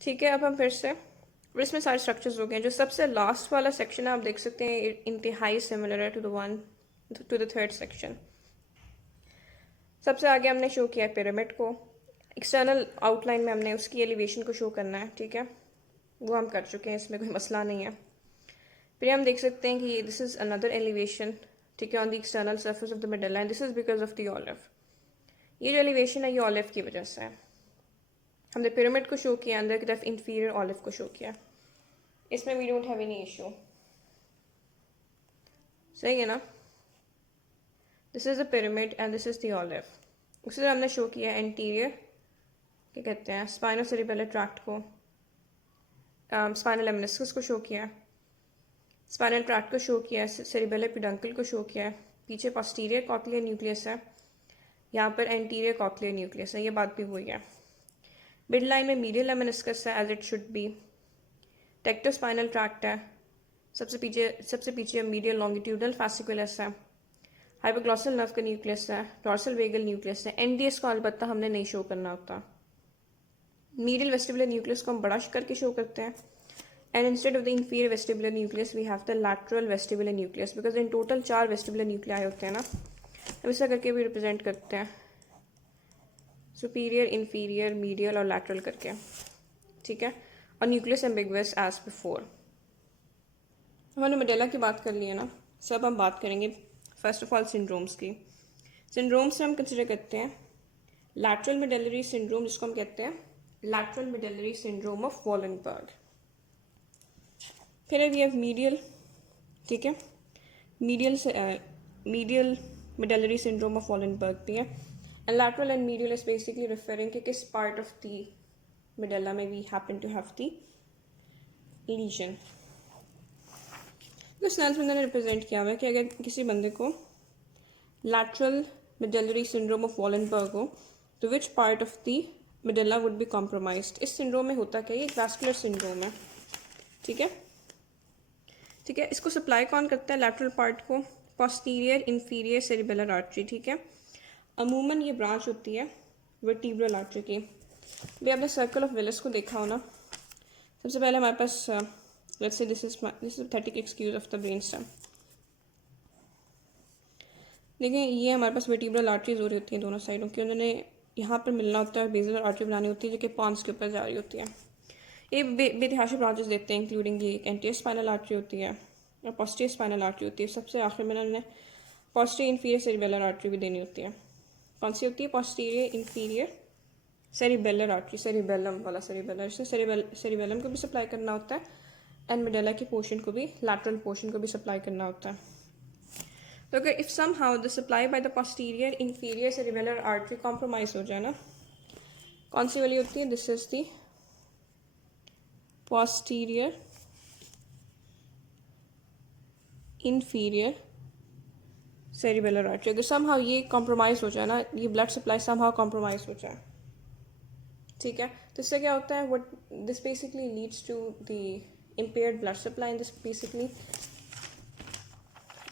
ठीक है, अब हम फिर से और इसमें सारे स्ट्रक्चर्स हो गए। जो सबसे लास्ट वाला सेक्शन है आप देख सकते हैं इंतहाई सिमिलर है टू द थर्ड सेक्शन। सबसे आगे हमने शो किया है पिरामिड को। एक्सटर्नल आउटलाइन में हमने उसकी एलिवेशन को शो करना है, ठीक है, वो हम कर चुके हैं, इसमें कोई मसला नहीं है। फिर हम देख सकते हैं कि दिस इज अनदर एलिवेशन, ठीक है, on the external surface of the middle and this is because of the olive. ये जो एलिवेशन है ये ऑलिव की वजह से है। हमने पिरामिड को शो किया, अंदर की तरफ इंफीरियर ऑलिव को शो किया। इसमें we don't have any issue, सही है ना। This is the pyramid and this is the olive. उसी तरह हमने शो किया एंटीरियर, क्या कहते हैं, स्पाइनोसेरिबेलर ट्रैक्ट को, स्पाइनल लेमनिस्कस को शो किया, स्पाइनल ट्रैक्ट को शो किया, सेरिबेलर पिडंकल को शो किया है। पीछे पोस्टीरियर कॉक्लियर न्यूक्लियस है, यहाँ पर एंटीरियर कॉक्लियर न्यूक्लियस है, ये बात भी वही है। मिड लाइन में मीडियल लेमनिस्कस है as it should be. Tectospinal tract है, सबसे पीछे मीडियल लॉन्गिट्यूडल फैसिकुलस है। हाइपोग्लॉसल नर्व का न्यूक्लियस है, डॉर्सल वेगल न्यूक्लियस है। एनडीएस को अलबत्ता हमने नहीं शो करना होता। मीडियल वेस्टिबुलर न्यूक्लियस को हम बड़ा करके शो करते हैं, and instead of the inferior vestibular nucleus we have the lateral vestibular nucleus, because in total 4 vestibular nuclei होते हैं ना, हम ऐसा करके भी रिप्रेजेंट करते हैं, सुपीरियर, इंफीरियर, मीडियल और लैटरल करके, ठीक है। और न्यूक्लियस एम्बिगुअस एज बिफोर। हमने मेडेला की बात कर ली है ना, सब हम बात करेंगे फर्स्ट ऑफ ऑल सिंड्रोम्स की। सिंड्रोम्स हम कंसिडर करते हैं लैटरल मेडलरी सिंड्रोम, जिसको हम कहते हैं lateral medullary syndrome of Wallenberg. फिर वी हैव मीडियल, ठीक है, medial medullary syndrome of Wallenberg भी है। And lateral and medial is basically referring कि किस पार्ट ऑफ द मेडल्ला में we happen to have the lesion. तो स्नेल्स में मैंने रिप्रेजेंट किया हुआ है कि अगर किसी बंदे को lateral medullary syndrome of Wallenberg हो तो which part of the medulla would be compromised. इस सिंड्रोम में होता क्या है, एक वैस्कुलर सिंड्रोम है, ठीक है, ठीक है। इसको सप्लाई कौन करता है, लैटरल पार्ट को, पोस्टीरियर इंफीरियर सेरिबेलर आर्टरी, ठीक है। अमूमन ये ब्रांच होती है वर्टिब्रल आर्टरी की। भी आपने सर्कल ऑफ विलिस को देखा हो ना, सबसे पहले हमारे पास let's say this is pathetic excuse of the brain stem. देखिए ये हमारे पास वर्टिब्रल आर्टरीज हो रही होती हैं दोनों साइडों की, उन्होंने यहाँ पर मिलना होता है, बेजलर आर्टरी बनानी होती है जो कि पॉन्स के ऊपर जा रही होती है। ये बेतहाशा ब्रांचेस देते हैं, इंक्लूडिंग ये एंटीरियर स्पाइनल आर्टरी होती है और पोस्टीरियर स्पाइनल आर्टरी होती है। सबसे आखिर में उन्होंने पोस्टीरियर इंफीरियर सेरिबेलर आर्टरी भी देनी होती है। कौन सी होती है, posterior inferior cerebellar artery, cerebellum वाला सेरिबेलर, इससे सेरिबेलम को भी सप्लाई करना होता है एंड मेडुला के पोर्शन को भी, लैटरल पोर्शन को भी सप्लाई करना होता है। तो अगर if somehow the supply by the posterior inferior cerebellar artery compromise हो जाए ना, कौन सी वाली होती है, this is the posterior inferior cerebellar artery. अगर सम हाउ ये कॉम्प्रोमाइज हो जाए ना, ये blood supply somehow compromise हो जाए, ठीक है, तो इससे क्या होता है, what this basically leads to the impaired blood supply and this basically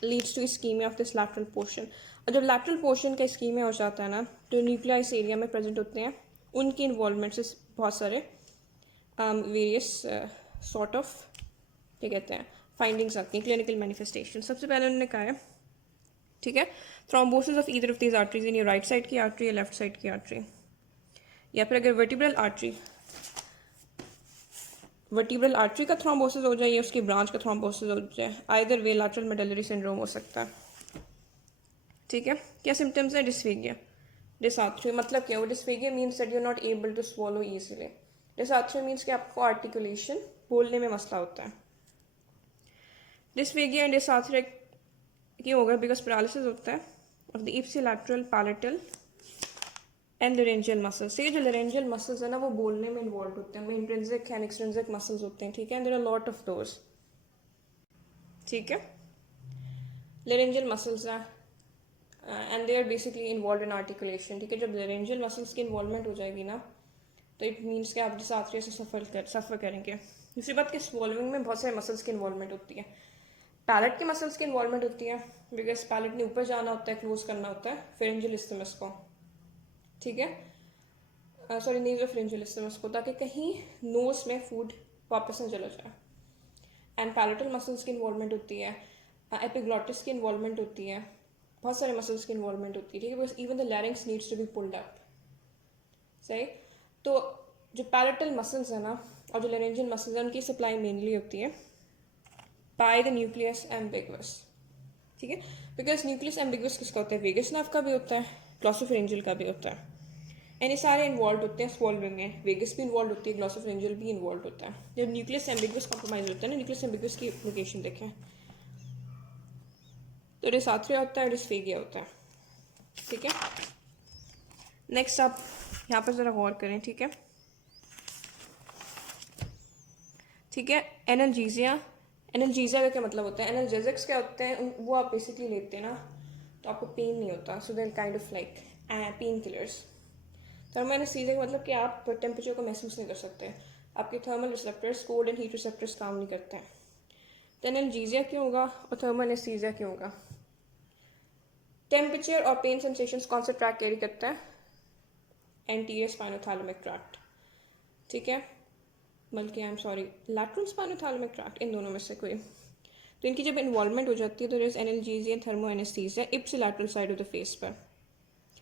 leads to ischemia of this lateral portion। और जब lateral portion का ischemia हो जाता है ना, तो न्यूक्लिया इस एरिया में प्रेजेंट होते हैं, उनकी इन्वॉल्वमेंट से बहुत सारे वेरियस सॉर्ट ऑफ, क्या कहते हैं, फाइंडिंग्स आती हैं, क्लिनिकल मैनिफेस्टेशन। सबसे पहले उन्होंने कहा है, ठीक है, thrombosis of either of these arteries in right side की आर्टरी या लेफ्ट साइड की आर्टरी, या फिर अगर वर्टिब्रल आर्टरी का थ्रोम्बोसिस हो जाए या उसकी ब्रांच का थ्रोम्बोसिस हो जाए, either way lateral medullary syndrome हो सकता है, ठीक है। क्या सिम्टम्स है, डिस्फेगिया, डिसआर्थ्रिया। मतलब क्या, वो dysphagia means that you are not able to swallow easily. Dysarthria means कि आपको आर्टिकुलेशन, बोलने में मसला होता है। डिस्फेगिया एंड डिसआर्थ्रिया क्यों होगा, बिकॉज पैरालिसिस होता है of the ipsilateral palatal and laryngeal muscles. ये जो लैरेंजियल मसल्स है ना, वो बोलने में इन्वॉल्व होते हैं, इंट्रिंसिक एंड एक्सट्रिंसिक मसल्स होते हैं, ठीक है, there are lot of those, ठीक है। लैरेंजियल मसल्स हैं and they are basically involve in articulation, ठीक है। जब लैरेंजियल मसल्स की इन्वॉल्वमेंट हो जाएगी ना, तो इट मीन्स कि आप डिसआर्थ्रिया से सफ़र करेंगे। दूसरी बात कि स्वॉलोइंग में बहुत सारे मसल्स की इन्वॉल्वमेंट होती है। पैलेट के मसल्स की इन्वॉल्वमेंट होती है, बिकॉज पैलेट ने ऊपर जाना होता है, क्लोज करना होता है फेरेंजियल इस्थमस को, ठीक है। सॉरी नेसोफेरेंजियल स्टिमुलस को, ताकि कहीं नोज में फूड वापस न चला जाए। एंड पैलेटल मसल्स की इन्वॉल्वमेंट होती है, एपिग्लॉटिस की इन्वॉल्वमेंट होती है, बहुत सारे मसल्स की इन्वॉल्वमेंट होती है, ठीक है, because even the larynx needs to be pulled up. सही। तो जो पैलेटल मसल्स है ना और जो लैरिंजियल मसल्स हैं उनकी सप्लाई मेनली होती है बाय द न्यूक्लियस एम्बिगुअस, ठीक है, बिकॉज न्यूक्लियस एम्बिगुअस किसका होता है, वेगस नर्व का भी होता है, ग्लॉसोफेरेंजियल का भी होता है, एंड ये सारे इन्वॉल्व होते हैं स्वॉल्विंग में। वेगस भी इन्वॉल्व होती है, ग्लॉसोफेरेंजियल भी इन्वॉल्व होता है। जब न्यूक्लियस एम्बिगुअस कॉम्प्रोमाइज होता है ना, न्यूक्लियस एम्बिगुअस की लोकेशन देखें तो डिसाथरिया होता है, डिस्फेगिया होता है, ठीक है। नेक्स्ट आप यहाँ पर ज़रा गौर करें, ठीक है, ठीक है। एनाल्जीजिया, एनाल्जीजिया का क्या मतलब होता है, एनाल्जेसिक्स क्या होते हैं, वो आप बेसिकली लेते हैं ना तो आपको पेन नहीं होता, so there kind of like pain killers. Thermal anaesthesia का मतलब कि आप टेम्परेचर को महसूस नहीं कर सकते, आपके thermal receptors, cold and heat receptors काम नहीं करते हैं। तो एनाल्जीजिया क्यों होगा और थर्मल एनेस्थीसिया क्यों होगा? टेम्परेचर और पेन सेंसेशंस कौन सा ट्रैक कैरी करता है? एंटीरियर स्पाइनोथैलेमिक ट्रैक्ट, ठीक है, बल्कि I am sorry lateral spinothalamic tract, इन दोनों में से कोई। तो इनकी जब इन्वॉल्वमेंट हो जाती है तो there is analgesia and thermo anaesthesia ipsilateral side of the face पर।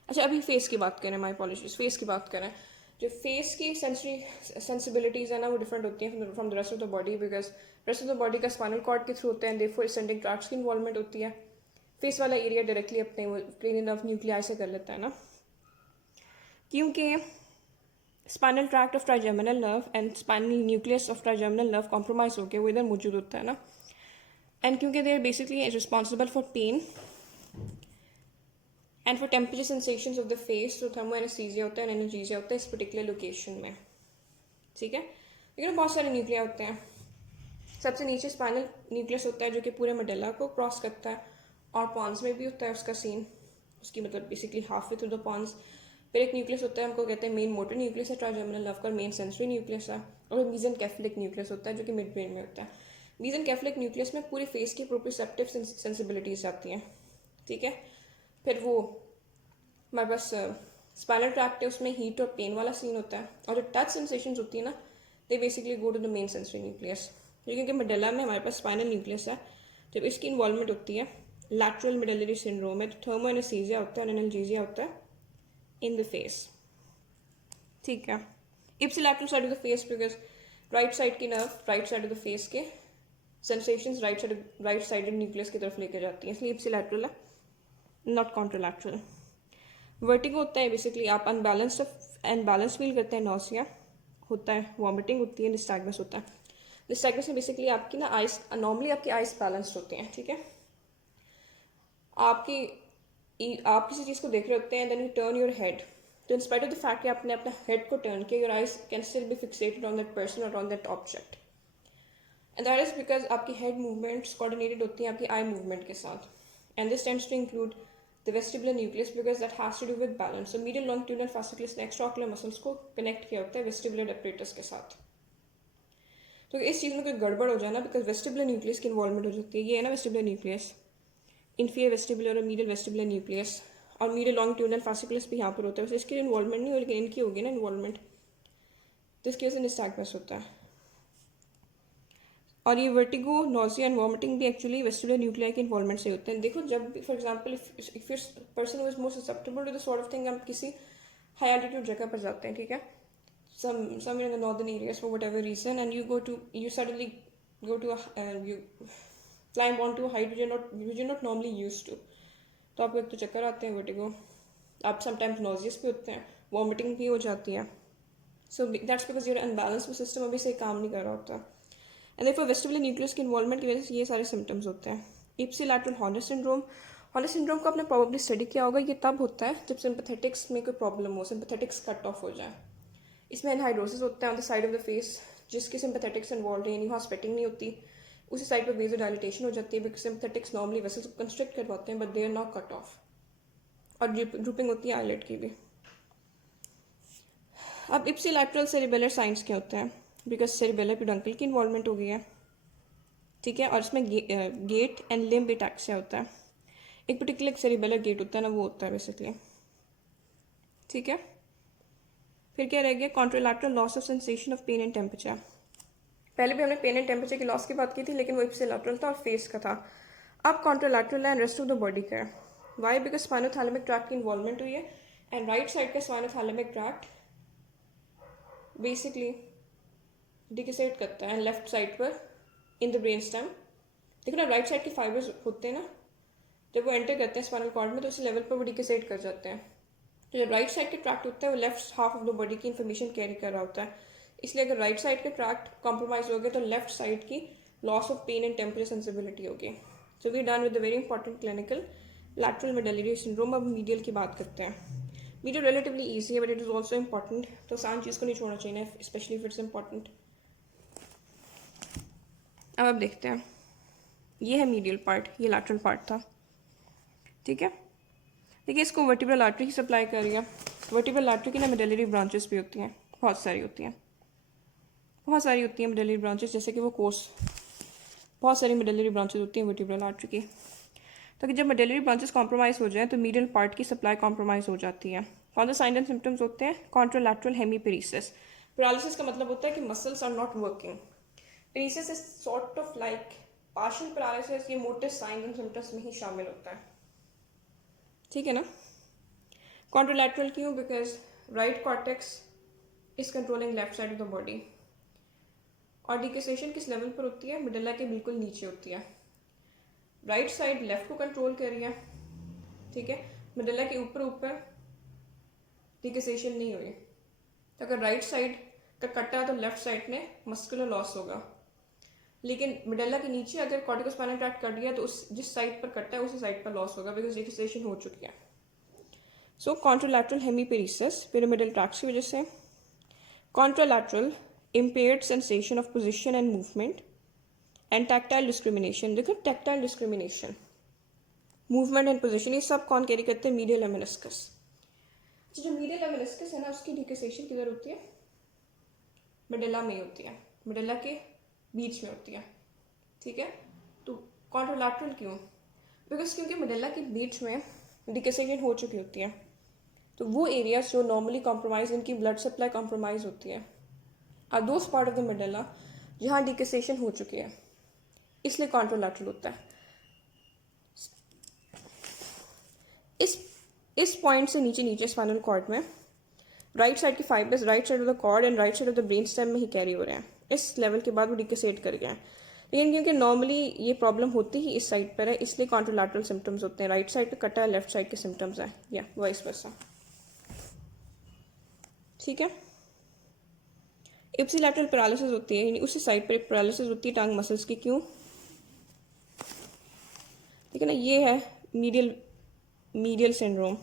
अच्छा, अभी फेस की बात करें, माय अपॉलॉजीज, फेस की बात करें। जो फेस की सेंसरी सेंसिबिलिटीज़ है ना वो डिफरेंट होती हैं from the rest of the body, because rest of the body का स्पाइनल कॉर्ड के थ्रू होते हैं, देयरफॉर असेंडिंग ट्रैक्ट्स की इन्वॉल्वमेंट होती है। फेस वाला एरिया डायरेक्टली अपने वो क्रेनियल नर्व न्यूक्लियाई से कर लेता है ना, क्योंकि spinal tract of trigeminal nerve and spinal nucleus of trigeminal nerve compromise होकर वो इधर मौजूद होता है ना, एंड क्योंकि they are basically responsible for pain and for temperature sensations of the face, तो थर्मो एनेस्थीसिया होता है, एनाल्जीसिया होता है इस पर्टिकुलर लोकेशन में, ठीक है। लेकिन बहुत सारे न्यूक्लिया होते हैं। सबसे नीचे स्पाइनल न्यूक्लियस होता है जो कि पूरे मेडुला को क्रॉस करता है, और पॉन्स में भी होता है उसका सीन, उसकी मतलब basically half way through the pons. फिर एक न्यूक्लियस होता है, हमको कहते हैं मेन मोटर न्यूक्लियस है, ट्राइजेमिनल नर्व का मेन सेंसरी न्यूक्लियस है, और मेसेनकेफेलिक न्यूक्लियस होता है जो कि मिड ब्रेन में होता है। मेसेनकेफेलिक न्यूक्लियस में पूरी फेस की प्रोप्रियोसेप्टिव सेंसिबिलिटीज आती हैं, ठीक है। फिर वो हमारे पास स्पाइनल ट्रैक्ट है, उसमें हीट और पेन वाला सीन होता है, और जो टच सेंसेशंस होती है ना they basically go to the main sensory nucleus, क्योंकि मेडुला में हमारे पास स्पाइनल न्यूक्लियस है। जब इसकी इन्वॉल्वमेंट होती है लैटरल मेडुलरी सिंड्रोम में, तो थर्मो एनेस्थीसिया होता है, एनाल्जीसिया होता है इन द फेस, ठीक है। Ipsilateral side of the face, because right side की nerve right side of the face के सेंसेशंस राइट साइडेड न्यूक्लियस की तरफ लेकर जाती है, इसलिए इप्सिलैटरल है, नॉट कॉन्ट्रोलैटरल। वर्टिगो होता है बेसिकली आप अनबैलेंस फील करते हैं, नॉसिया होता है, वॉमिटिंग होती है, निस्टैग्मस होता है। निस्टैग्मस में बेसिकली आपकी ना आइस, नॉर्मली आपकी आइस बैलेंस्ड होते हैं, ठीक है। आप किसी चीज़ को देख रहे होते हैं, then you turn your head, तो in spite of the fact कि आपने अपना हेड को टर्न किया, your eyes can still be fixated on that person और on that object, and that is because आपकी हेड मूवमेंट्स कोऑर्डिनेटेड होती हैं आपकी आई मूवमेंट के साथ, and this tends to include the vestibular nucleus because that has to do with balance. So medial longitudinal fasciculus ने extraocular muscles को connect किया होता है vestibular apparatus के साथ। तो इस चीज़ में कोई गड़बड़ हो जाए ना, बिकॉज vestibular nucleus की इन्वॉल्वमेंट हो जाती है, ये है ना vestibular nucleus, inferior vestibular और medial vestibular nucleus, और medial longitudinal fasciculus भी यहाँ पर होता है, वैसे इसकी इन्वॉल्वमेंट नहीं हो लेकिन इनकी होगी ना इन्वॉल्वमेंट, तो इसकी वजह से निस्टैग्मस होता है। और ये वर्टिगो, नॉसिया एंड वॉमिटिंग भी एक्चुअली वेस्टिबुलर न्यूक्लियाई के इन्वॉल्वमेंट से होते हैं। देखो जब भी for example if person was more susceptible to the sort of thing, आप किसी हाई एल्टीट्यूड जगह पर जाते हैं, ठीक है, somewhere in the northern areas for whatever reason, and you suddenly go to you climb on to height which you're not normally used to, तो आपको एक तो चक्कर आते हैं, वर्टिगो, आप समटाइम्स नॉजियस भी होते हैं, वॉमिटिंग भी हो जाती है, so that's because your unbalance system अभी से काम नहीं कर रहा होता, एंड देयरफॉर वेस्टिबुलर न्यूक्लियस की इन्वॉल्वमेंट की वजह से ये सारे सिम्टम्स होते हैं। Ipsilateral Horner syndrome, Horner syndrome को आपने प्रोबेबली स्टडी किया होगा, ये तब होता है जब सिंपैथेटिक्स में कोई प्रॉब्लम हो, सिंपैथेटिक्स कट ऑफ हो जाए। इसमें एनहाइड्रोसिस होता है on the side of the face, जिसके सिंपैथेटिक्स इन्वॉल्व है, यानी वहाँ स्वेटिंग नहीं होती, उसी साइड पर वेज़ोडाइलेटेशन हो जाती है, बिकॉज सिंपैथेटिक्स नॉर्मली वेसल्स को कंस्ट्रिक्ट करवाते हैं, but they are not cut off, और ड्रूपिंग होती है आईलेट की भी। अब इप्सिलैटरल सेरिबेलर साइंस क्या होता है, बिकॉज सेरिबेलर पेडुंकल की इन्वॉल्वमेंट हो गई है, ठीक है, और इसमें गेट एंड लिम्ब एटैक्सिया होता है, एक पर्टिकुलर सेरिबेलर गेट होता है ना, वो होता है बेसिकली, ठीक है। फिर क्या रह गया, contralateral loss of sensation of pain and temperature. पहले भी हमने पेन एंड टेम्परेचर की लॉस की बात की थी, लेकिन वो इप्सिलैटरल था और फेस का था। अब contralateral and rest of the body का है। वाई? बिकॉज स्पाइनोथैलेमिक ट्रैक्ट की इन्वॉल्वमेंट हुई है एंड राइट साइड का स्पाइनोथैलेमिक ट्रैक्ट बेसिकली डिकेसेट करता है लेफ्ट साइड पर इन द ब्रेन स्टेम। देखो ना, राइट साइड के फाइबर्स होते हैं ना, जब वो एंटर करते हैं स्पाइनल कॉर्ड में तो उसी लेवल पर वो डिकेसेट कर जाते हैं। तो जब राइट साइड के ट्रैक्ट होता है वो left half of the body की इन्फॉर्मेशन कैरी कर रहा होता है, इसलिए अगर राइट साइड के ट्रैक्ट कॉम्प्रोमाइज हो गए तो लेफ्ट साइड की loss of pain and temperature sensibility होगी। So we done with the very important clinical lateral medullary syndrome. अब मीडियल की बात करते हैं। मीडियल रिलेटिवली ईजी है but it is also important, तो आसान चीज़ को नहीं छोड़ना चाहिए, स्पेशली इफ इट्स इंपॉर्टेंट। अब आप देखते हैं, ये है मीडियल पार्ट, ये लैटरल पार्ट था, ठीक है। देखिए, इसको वर्टिब्रल आर्टरी ही सप्लाई कर रही है। वर्टिब्रल आर्टरी की ना मेडुलरी ब्रांचेस भी होती हैं, बहुत सारी होती हैं, बहुत सारी होती हैं मेडुलरी ब्रांचेस, जैसे कि वो कोर्स, बहुत सारी मेडुलरी ब्रांचेस होती हैं वर्टिब्रल आर्टरी की। तो जब मेडुलरी ब्रांचेस कॉम्प्रोमाइज़ हो जाए तो मीडियल पार्ट की सप्लाई कॉम्प्रोमाइज़ हो जाती है। कौन से साइन एंड सिम्टम्स होते हैं? कॉन्ट्रोलैटरल हेमीपेरेसिस। पैरालिसिस का मतलब होता है कि muscles are not working. Paresis is sort of like partial paralysis, ये मोटे साइन एंड सिम्टम्स में ही शामिल होता है, ठीक है ना। कॉन्ट्रोलैटरल क्यों? Because right cortex is controlling left side of the body. और डिकेसेशन किस लेवल पर होती है? मिडला के बिल्कुल नीचे होती है। राइट साइड लेफ्ट को कंट्रोल कर रही है, ठीक है। मिडला के ऊपर ऊपर डिकेसेशन नहीं हुई, तो अगर राइट साइड का कटा तो लेफ्ट साइड में मस्कुलर लॉस होगा, लेकिन मिडला के नीचे अगर कॉर्टिकोस्पाइनल ट्रैक्ट कट गया तो उस जिस साइड पर कटा है उसी साइड पर लॉस होगा, बिकॉज डिकेसेशन हो चुकी है। सो कॉन्ट्रोलैटरल हेमीपेरेसिस पिरामिडल ट्रैक्ट की वजह से। कॉन्ट्रोलैटरल impaired sensation of position and movement and tactile discrimination। देखो, tactile discrimination, movement and position, ये सब कौन कैरी करते हैं? Medial lemniscus. जो मीडियल लेमिनिस्कस है ना, उसकी डिकेसेशन किधर होती है? मिडला में होती है, मिडला के बीच में होती है, ठीक है। तो कॉन्ट्रोलैटरल क्यों? बिकॉज क्योंकि मिडला के बीच में डिकेसेशन हो चुकी होती है, तो वो एरियाज जो नॉर्मली कॉम्प्रोमाइज, इनकी ब्लड सप्लाई कॉम्प्रोमाइज होती है, are those part of the medulla जहाँ डिकेसेशन हो चुकी है, इसलिए कॉन्ट्रोलैटरल होता है। इस पॉइंट से नीचे नीचे स्पाइनल कॉर्ड में राइट साइड की fibres right side of the cord and right side of the brain stem में ही कैरी हो रहे हैं। इस लेवल के बाद वो डिकेसेट कर गए हैं, लेकिन क्योंकि नॉर्मली ये प्रॉब्लम होती ही इस साइड पर है, इसलिए कॉन्ट्रोलैटरल सिम्टम्स होते हैं। राइट साइड पे कटा है, लेफ्ट साइड के सिम्टम्स है, या वाइस वर्सा, ठीक है। इप्सिलैटरल पैरालिसिस होती है, यानी उसी साइड पर एक पैरालिसिस होती है टांग मसल्स की। क्यों? ठीक है ना, ये है मीडियल सिंड्रोम।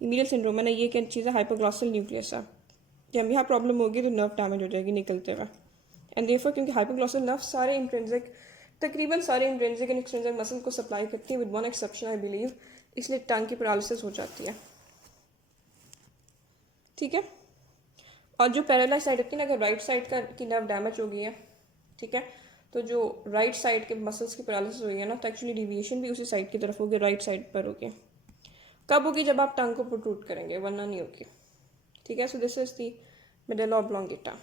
मीडियल सिंड्रोम है ना, ये क्या चीज़ है? हाइपोग्लॉसल न्यूक्लियस है। जब यहाँ प्रॉब्लम होगी तो नर्व डैमेज हो जाएगी निकलते हुए, एंड देयरफॉर क्योंकि हाइपोग्लॉसल नर्व सारे इंट्रिंसिक, तकरीबन सारे इंट्रिंसिक एंड एक्सट्रिंसिक मसल को सप्लाई करती है, with one exception I believe, इसलिए टांग की पैरालिसिस हो जाती है, ठीक है। और जो पैरालाइज साइड होती है ना, अगर राइट साइड की नर्व डैमेज हो गई है, ठीक है, तो जो राइट साइड के मसल्स की पैरालिसिस हुई है ना, तो एक्चुअली डिविएशन भी उसी साइड की तरफ होगी, राइट साइड पर होगी। कब होगी? जब आप टंग को प्रोट्रूड करेंगे, वरना नहीं होगी, ठीक है। So this is the medulla oblongata.